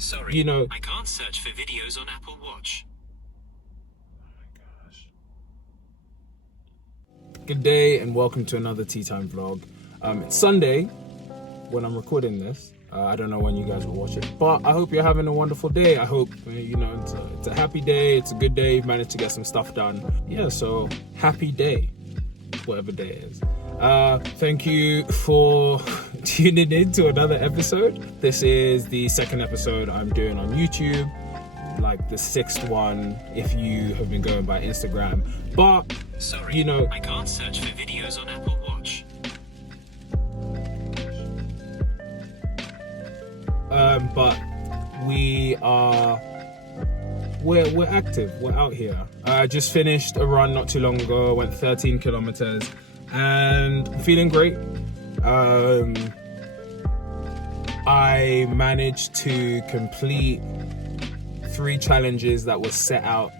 Sorry, you know, I can't search for videos on Apple Watch. Good day and welcome to another Tea Time vlog. It's Sunday when I'm recording this. I don't know when you guys will watch it, but I hope you're having a wonderful day. I hope, it's a happy day. It's a good day. You've managed to get some stuff done. Yeah, so happy day, whatever day it is. Thank you for tuning in to another episode. This is the second episode I'm doing on YouTube, like the sixth one if you have been going by Instagram. But sorry, I can't search for videos on Apple Watch. But we're active. We're out here. I just finished a run not too long ago. I went 13 kilometers and I'm feeling great. I managed to complete 3 challenges that were set out.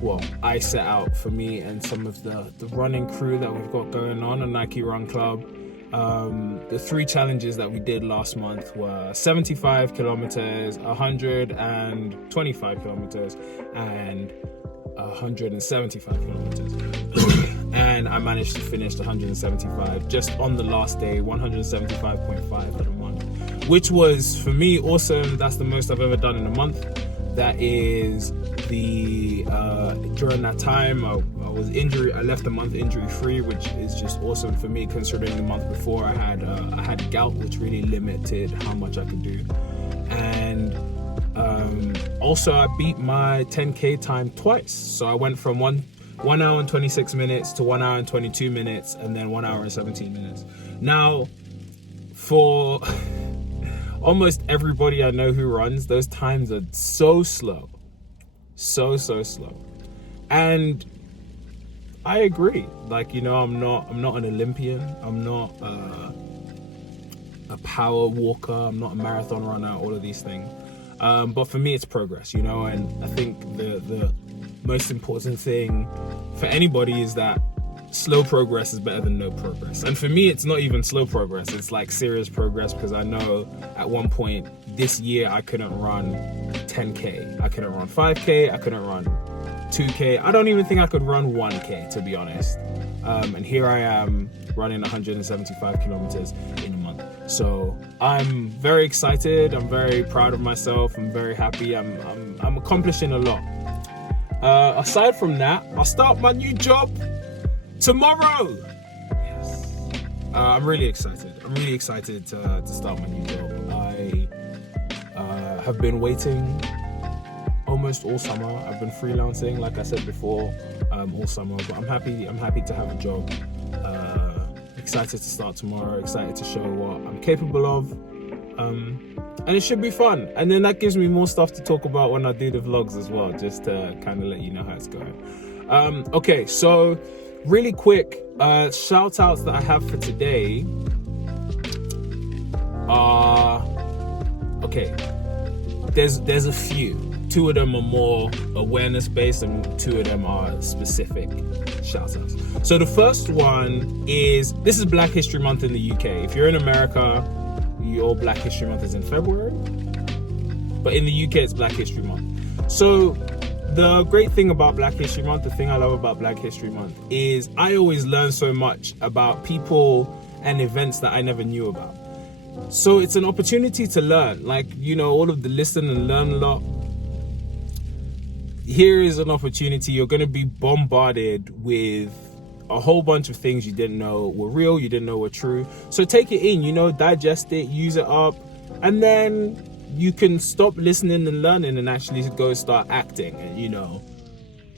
Well, I set out for me and some of the running crew that we've got going on at Nike Run Club. The 3 challenges that we did last month were 75 kilometers, 125 kilometers, and 175 kilometers. And I managed to finish the 175 just on the last day, 175.5 for the month, which was for me awesome. That's the most I've ever done in a month. That is during that time I left the month injury free, which is just awesome for me considering the month before I had gout, which really limited how much I could do. And also I beat my 10k time twice, so I went from 1 hour and 26 minutes to 1 hour and 22 minutes and then 1 hour and 17 minutes. Now, for almost everybody I know who runs, those times are so slow. So slow. And I agree. I'm not an Olympian. I'm not a power walker. I'm not a marathon runner, all of these things. But for me, it's progress, and I think the most important thing for anybody is that slow progress is better than no progress. And for me, it's not even slow progress. It's like serious progress, because I know at one point this year I couldn't run 10k. I couldn't run 5k. I couldn't run 2k. I don't even think I could run 1k, to be honest. And here I am running 175 kilometers in a month. So I'm very excited. I'm very proud of myself. I'm very happy. I'm accomplishing a lot. Aside from that, I'll start my new job tomorrow. Yes. I'm really excited. I'm really excited to start my new job. I have been waiting almost all summer. I've been freelancing, like I said before, all summer. But I'm happy to have a job. Excited to start tomorrow. Excited to show what I'm capable of. And it should be fun. And then that gives me more stuff to talk about when I do the vlogs as well, just to kind of let you know how it's going. Okay, so really quick, shout outs that I have for today are, okay, there's a few. 2 of them are more awareness based and 2 of them are specific shout outs. So the first one is, this is Black History Month in the UK. If you're in America, your Black History Month is in February, but in the UK it's Black History Month. So the great thing about Black History Month, the thing I love about Black History Month, is I always learn so much about people and events that I never knew about. So it's an opportunity to learn, all of the listen and learn a lot. Here is an opportunity. You're going to be bombarded with a whole bunch of things you didn't know were real, you didn't know were true. So take it in, digest it, use it up, and then you can stop listening and learning and actually go start acting and,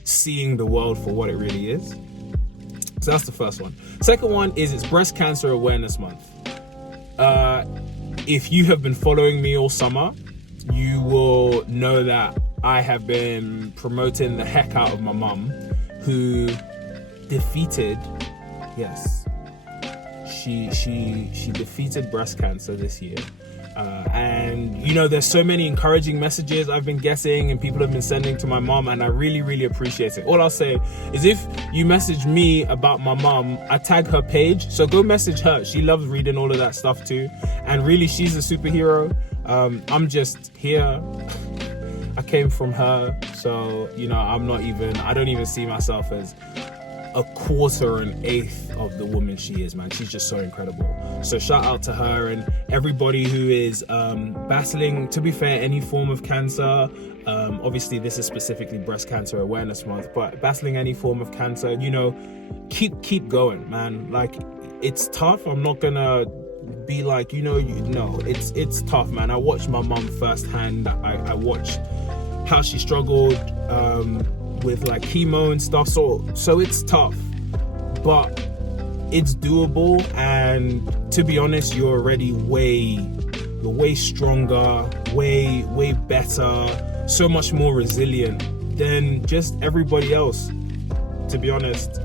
seeing the world for what it really is. So that's the first one. Second one is, it's Breast Cancer Awareness Month. If you have been following me all summer, you will know that I have been promoting the heck out of my mum, who defeated, yes, she defeated breast cancer this year. And you know, there's so many encouraging messages I've been getting and people have been sending to my mom, and I really, really appreciate it. All I'll say is if you message me about my mom, I tag her page, so go message her. She loves reading all of that stuff too, and really she's a superhero. I'm just here. I came from her, so you know, I don't even see myself as a quarter or an eighth of the woman she is, man. She's just so incredible. So shout out to her and everybody who is battling, to be fair, any form of cancer. Obviously this is specifically Breast Cancer Awareness Month, but battling any form of cancer, you know, keep going, man. Like, it's tough. I'm not gonna be like, it's tough, man. I watched my mom firsthand. I watched how she struggled with like chemo and stuff, so it's tough, but it's doable. And to be honest, you're already way stronger, way better, so much more resilient than just everybody else, to be honest.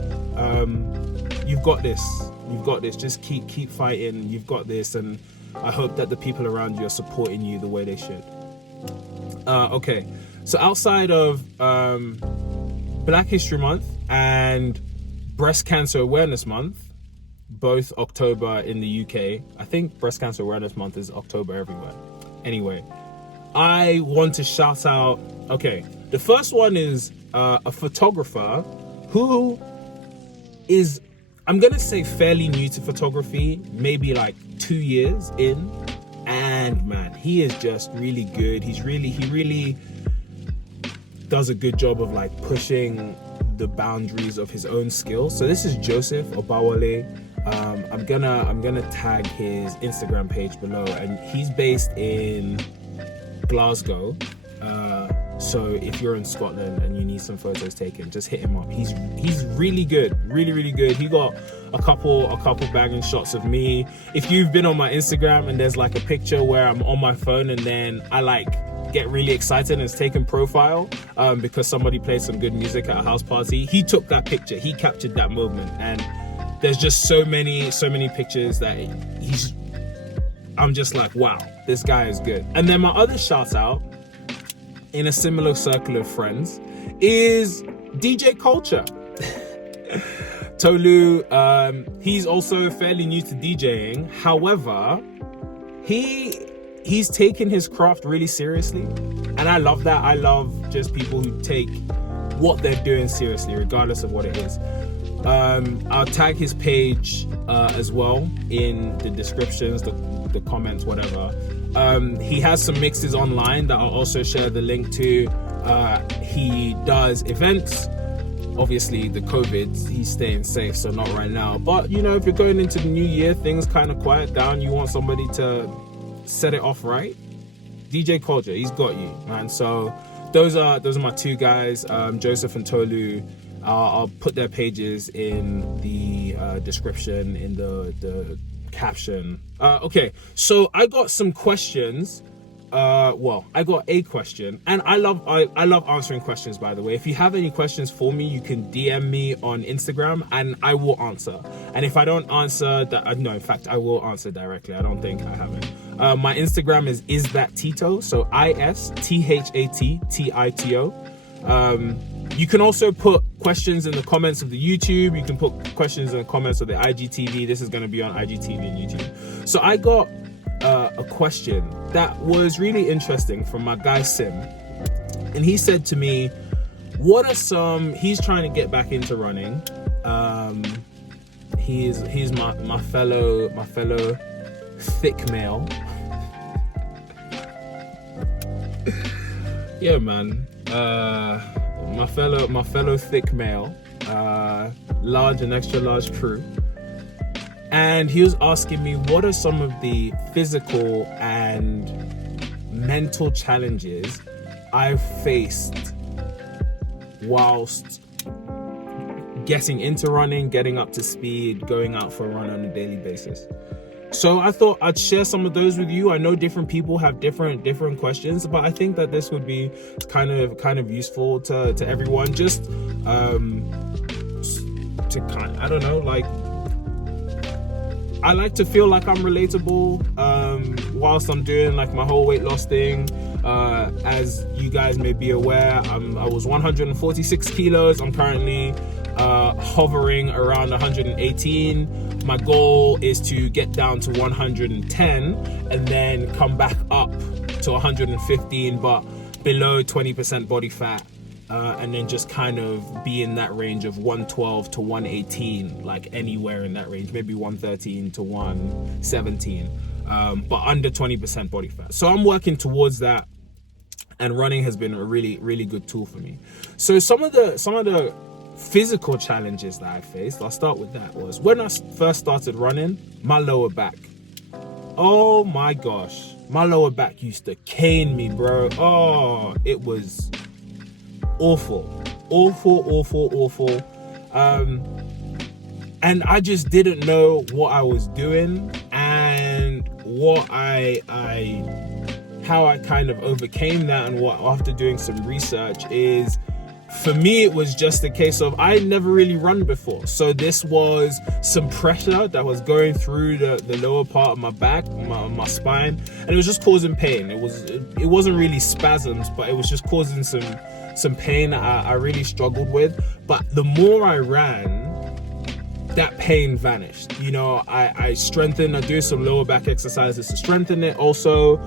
You've got this, just keep fighting. You've got this, and I hope that the people around you are supporting you the way they should. Okay, so outside of Black History Month and Breast Cancer Awareness Month, both October in the UK. I think Breast Cancer Awareness Month is October everywhere. Anyway, I want to shout out, okay, the first one is a photographer who is, I'm gonna say, fairly new to photography, maybe like 2 years in, and man, he is just really good. He really does a good job of like pushing the boundaries of his own skills. So this is Joseph Obawale. I'm gonna tag his Instagram page below, and he's based in Glasgow. So if you're in Scotland and you need some photos taken, just hit him up. He's really good, really good. He got a couple banging shots of me. If you've been on my Instagram and there's like a picture where I'm on my phone and then I like get really excited and it's taken profile because somebody played some good music at a house party, he took that picture, he captured that moment. And there's just so many pictures that I'm just like, wow, this guy is good. And then my other shout out in a similar circle of friends is DJ Kultuur. Tolu, he's also fairly new to DJing. However, he's taken his craft really seriously, and I love that. I love just people who take what they're doing seriously, regardless of what it is. I'll tag his page as well in the descriptions, the comments, whatever. He has some mixes online that I'll also share the link to. He does events. Obviously the COVID, he's staying safe, so not right now, but you know, if you're going into the new year, things kind of quiet down, you want somebody to set it off right, DJ Kultuur, he's got you, man. So those are my two guys, Joseph and Tolu. I'll put their pages in the description, in the caption. Okay, so I got some questions. I got a question, and I love answering questions, by the way. If you have any questions for me, you can DM me on Instagram and I will answer. And if I don't answer that, no, in fact, I will answer directly. I don't think I haven't. My Instagram is that Tito, so ISTHATTITO. You can also put questions in the comments of the YouTube. You can put questions in the comments of the IGTV. This is going to be on IGTV and YouTube. So I got a question that was really interesting from my guy Sim, and he said to me, he's trying to get back into running. He's my fellow thick male. Yeah, man. My fellow thick male, large and extra large crew. And he was asking me, what are some of the physical and mental challenges I've faced whilst getting into running, getting up to speed, going out for a run on a daily basis. So I thought I'd share some of those with you. I know different people have different questions, but I think that this would be kind of useful to everyone. Just to kind, I don't know, like, I like to feel like I'm relatable whilst I'm doing like my whole weight loss thing. As you guys may be aware, I was 146 kilos. I'm currently hovering around 118. My goal is to get down to 110 and then come back up to 115, but below 20% body fat. And then just kind of be in that range of 112 to 118, like anywhere in that range, maybe 113 to 117, but under 20% body fat. So I'm working towards that, and running has been a really, really good tool for me. So some of the physical challenges that I faced, I'll start with that, was when I first started running, my lower back. Oh my gosh, my lower back used to cane me, bro. Oh, it was awful. And I just didn't know what I was doing, and what how I kind of overcame that, and what, after doing some research, is for me it was just a case of I never really run before, so this was some pressure that was going through the lower part of my back, my spine, and it was just causing pain. It wasn't really spasms, but it was just causing some pain that I really struggled with. But the more I ran, that pain vanished. You know, I strengthened. I do some lower back exercises to strengthen it. Also,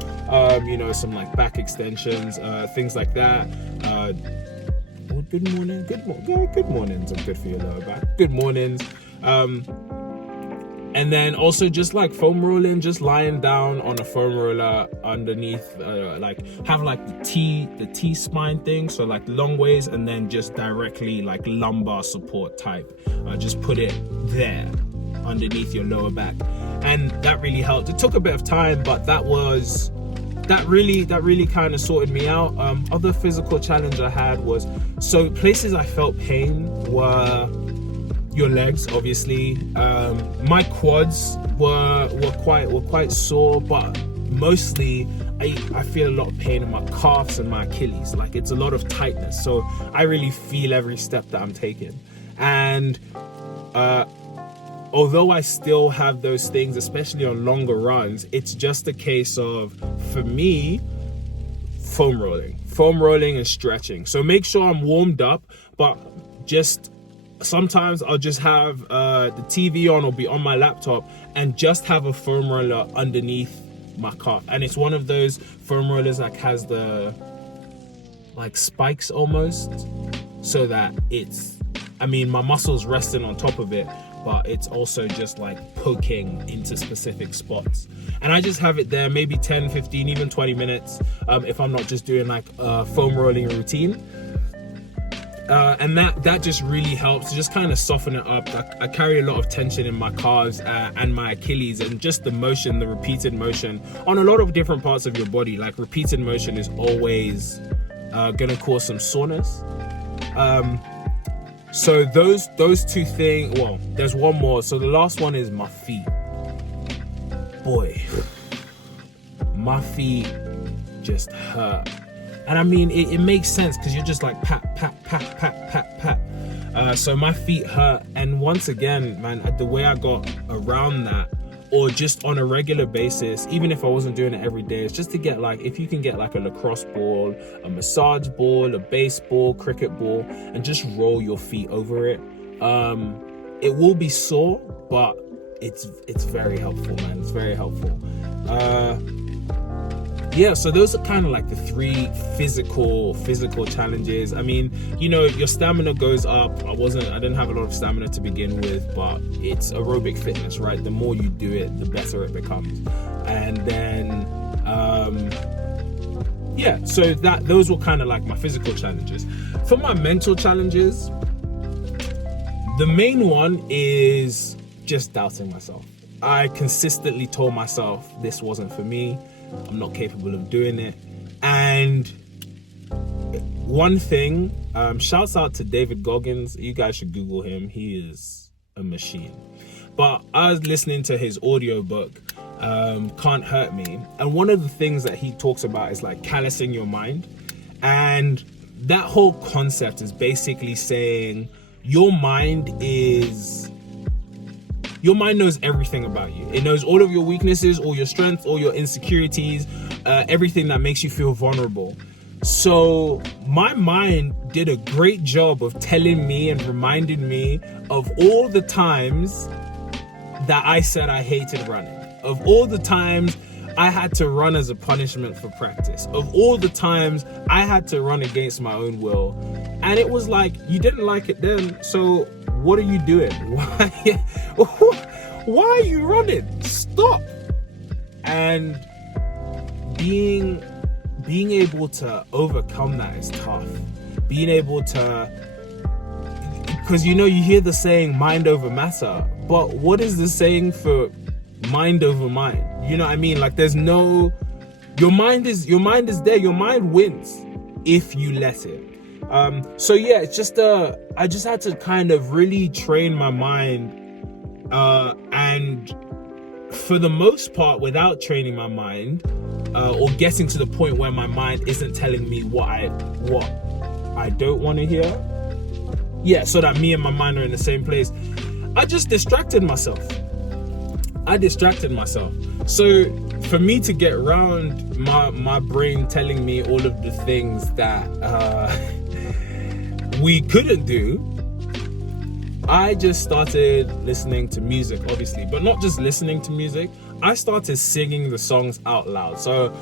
you know, some like back extensions, things like that. Good morning. Good mornings are good for your lower back. Good mornings. And then also just like foam rolling, just lying down on a foam roller underneath, like have like the T spine thing, so like long ways, and then just directly like lumbar support type. Just put it there underneath your lower back, and that really helped. It took a bit of time, but that really kind of sorted me out. Other physical challenge I had was, so places I felt pain were your legs, obviously. My quads were quite sore, but mostly I feel a lot of pain in my calves and my Achilles. Like, it's a lot of tightness, so I really feel every step that I'm taking. And although I still have those things, especially on longer runs, it's just a case of, for me, foam rolling and stretching. So make sure I'm warmed up, but just sometimes I'll just have the TV on or be on my laptop and just have a foam roller underneath my calf. And it's one of those foam rollers that has the like spikes almost, so that it's, I mean, my muscles resting on top of it, but it's also just like poking into specific spots. And I just have it there maybe 10, 15, even 20 minutes if I'm not just doing like a foam rolling routine. And that just really helps to just kind of soften it up. I carry a lot of tension in my calves and my Achilles, and just the motion, the repeated motion on a lot of different parts of your body. Like, repeated motion is always gonna cause some soreness. So those two things, well, there's one more. So the last one is my feet. Boy, my feet just hurt. And I mean, it makes sense because you're just like pat, pat, pat, pat, pat, pat. So my feet hurt. And once again, man, the way I got around that, or just on a regular basis, even if I wasn't doing it every day, it's just to get like, if you can get like a lacrosse ball, a massage ball, a baseball, cricket ball, and just roll your feet over it. It will be sore, but it's very helpful, man. It's very helpful. Yeah, so those are kind of like the three physical challenges. I mean, you know, your stamina goes up. I didn't have a lot of stamina to begin with, but it's aerobic fitness, right? The more you do it, the better it becomes. And then, yeah, so those were kind of like my physical challenges. For my mental challenges, the main one is just doubting myself. I consistently told myself this wasn't for me. I'm not capable of doing it. And one thing, shouts out to David Goggins. You guys should Google him. He is a machine. But I was listening to his audiobook, Can't Hurt Me. And one of the things that he talks about is like callousing your mind. And that whole concept is basically saying your mind is your mind knows everything about you. It knows all of your weaknesses, all your strengths, all your insecurities, everything that makes you feel vulnerable. So my mind did a great job of telling me and reminding me of all the times that I said I hated running, of all the times I had to run as a punishment for practice, of all the times I had to run against my own will. And it was like, you didn't like it then, so what are you doing? Why are you running? Stop. And being able to overcome that is tough. Being able to, because you hear the saying mind over matter, but what is the saying for mind over mind? You know what I mean? Like, there's no, your mind is there. Your mind wins if you let it. So yeah, it's just I just had to kind of really train my mind, and for the most part, without training my mind, or getting to the point where my mind isn't telling me what I don't want to hear. Yeah, so that me and my mind are in the same place. I just distracted myself. So for me to get around my brain telling me all of the things that we couldn't do, I just started listening to music, obviously, but not just listening to music. I started singing the songs out loud. So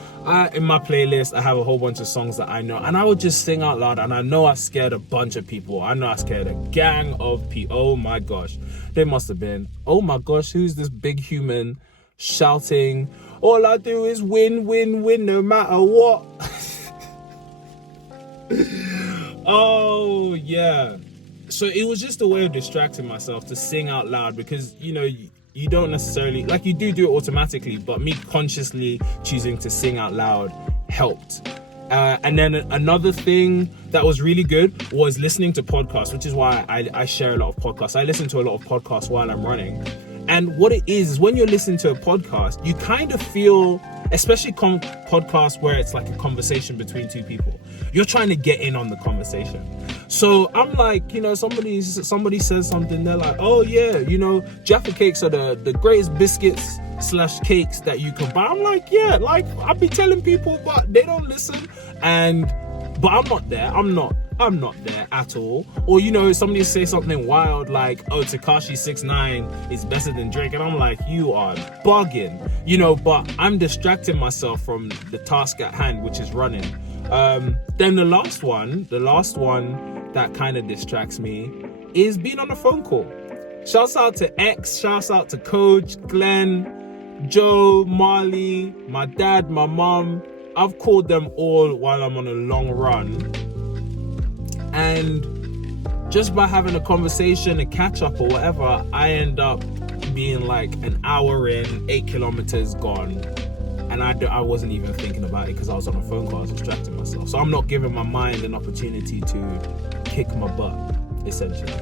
in my playlist, I have a whole bunch of songs that I know, and I would just sing out loud. And I know I scared a bunch of people. I know I scared a gang of people. Oh my gosh. They must have been, oh my gosh, who's this big human shouting, all I do is win, win, win, no matter what. Oh yeah. So it was just a way of distracting myself to sing out loud, because you don't necessarily, like, you do it automatically, but me consciously choosing to sing out loud helped. And then another thing that was really good was listening to podcasts, which is why I share a lot of podcasts. I listen to a lot of podcasts while I'm running. And what it is when you're listening to a podcast, you kind of feel, especially podcasts where it's like a conversation between two people, you're trying to get in on the conversation. So I'm like, somebody says something, they're like, oh yeah, Jaffa cakes are the greatest biscuits / cakes that you can buy. I'm like, yeah, like, I'll be telling people, but they don't listen. But I'm not there. I'm not there at all. Or somebody say something wild like, oh, Tekashi 6ix9ine is better than Drake, and I'm like, you are bugging, but I'm distracting myself from the task at hand, which is running. Then the last one that kind of distracts me is being on a phone call. Shouts out to X, shouts out to Coach, Glenn, Joe, Marley, my dad, my mom. I've called them all while I'm on a long run. And just by having a conversation, a catch up or whatever, I end up being like an hour in, 8 kilometers gone. And I wasn't even thinking about it because I was on a phone call. I was distracting myself. So I'm not giving my mind an opportunity to kick my butt, essentially.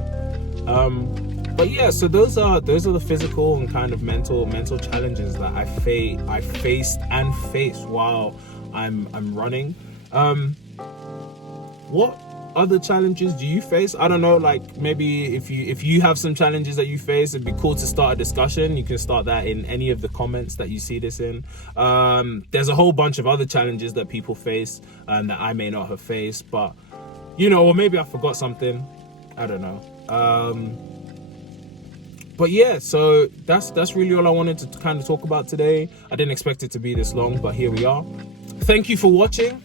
But yeah, so those are the physical and kind of mental challenges that I faced and face while I'm running. What other challenges do you face? I don't know, like, maybe if you have some challenges that you face, it'd be cool to start a discussion. You can start that in any of the comments that you see this in. There's a whole bunch of other challenges that people face that I may not have faced, but or maybe I forgot something, I don't know. But yeah, so that's really all I wanted to kind of talk about today. I didn't expect it to be this long, but here we are. Thank you for watching.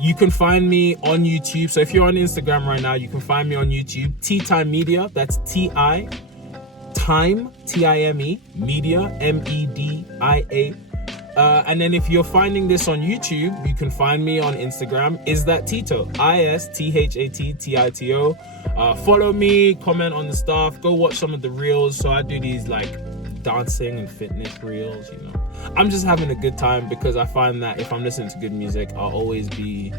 You can find me on YouTube. So if you're on Instagram right now, you can find me on YouTube, Time Media. That's Time, Time, Media, MEDIA. And then if you're finding this on YouTube, you can find me on Instagram. Is that Tito? ISTHATTITO. Follow me, comment on the stuff, go watch some of the reels. So I do these like dancing and fitness reels, I'm just having a good time, because I find that if I'm listening to good music, I'll always be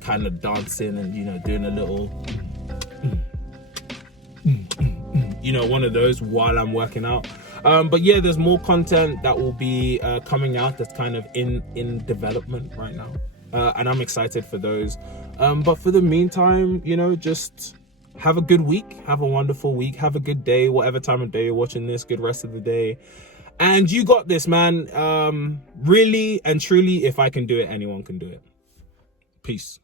kind of dancing and doing a little one of those while I'm working out. But yeah, there's more content that will be coming out that's kind of in development right now, and I'm excited for those. But for the meantime, just have a good week. Have a wonderful week. Have a good day, whatever time of day you're watching this. Good rest of the day. And you got this, man. Really and truly, if I can do it, anyone can do it. Peace.